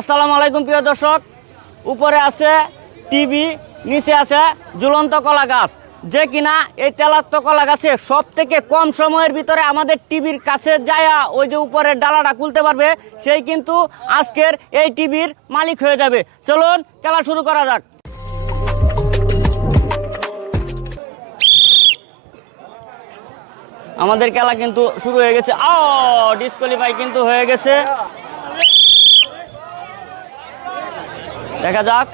আসসালামু আলাইকুম প্রিয় দর্শক। উপরে আছে টিভি, নিচে আছে ঝুলন্ত কলা গাছ, যে কিনা এই তেলাক্ত কলা গাছে সব থেকে কম সময়ের ভিতরে আমাদের টিভির কাছে যায়া ওই যে উপরের ডালাটা খুলতে পারবে, সেই কিন্তু আজকের এই টিভির মালিক হয়ে যাবে। চলুন খেলা শুরু করা যাক। আমাদের খেলা কিন্তু শুরু হয়ে গেছে। ডিসকোয়ালিফাই কিন্তু হয়ে গেছে, দেখা যাক।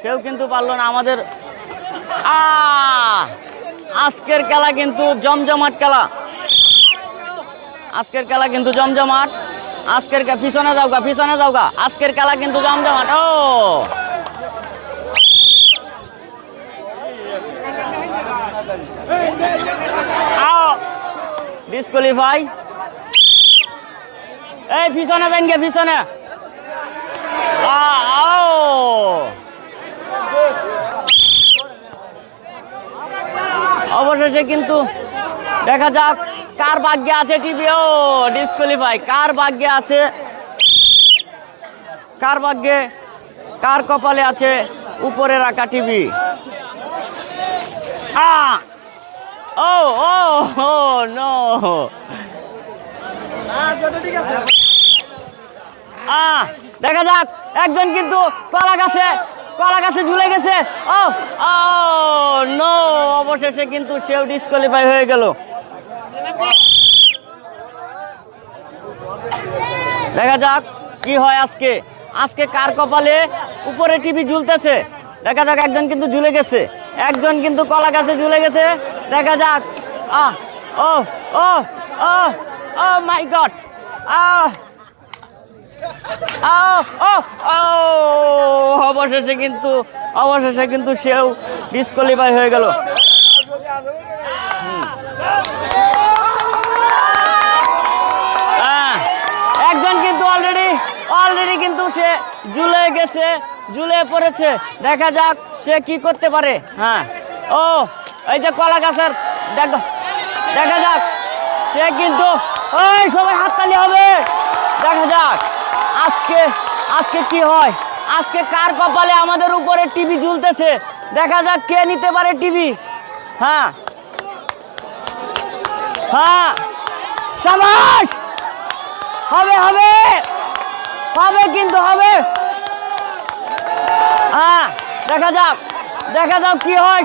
সেও কিন্তু পারলো না আমাদের। আজকের খেলা কিন্তু জমজমাট খেলা, আজকের খেলা কিন্তু জমজমাট। আজকের পিছনে যাওগা, পিছনে যাওগা, আজকের খেলা কিন্তু জমজমাট। ডিসকোয়ালিফাই। এই পিছনে বেনগে, পিছনে। অবশেষে কিন্তু দেখা যাক কার ভাগ্যে আছে টিভি। ডিসকোয়ালিফাই। কার ভাগ্যে আছে, কার ভাগ্যে, কার কপালে আছে উপরে রাখা টিভি। নো, দেখা যাক। একজন কিন্তু কলা গাছে ঝুলে গেছে। নো, অবশেষে কিন্তু সেও ডিসকোয়ালিফাই হয়ে গেল। দেখা যাক কি হয় আজকে। আজকে কার কপালে উপরে টিভি ঝুলতেছে, দেখা যাক। একজন কিন্তু ঝুলে গেছে, একজন কিন্তু কলা গাছে ঝুলে গেছে। দেখা যাক। মাই গড। অবশেষে কিন্তু সেও ডিসকোয়ালিফাই হয়ে গেল। একজন কিন্তু অলরেডি কিন্তু সে ঝুলে গেছে, ঝুলে পড়েছে। দেখা যাক সে কি করতে পারে। এই যে কলা গাছের, দেখা যাক সে কিন্তু, সবাই হাততালি হবে। দেখা যাক আজকে কি হয়। আজকে কার কপালে আমাদের উপরে টিভি ঝুলতেছে, দেখা যাক কে নিতে পারে টিভি। শাবাশ। হবে কিন্তু হবে। দেখা যাক কি হয়।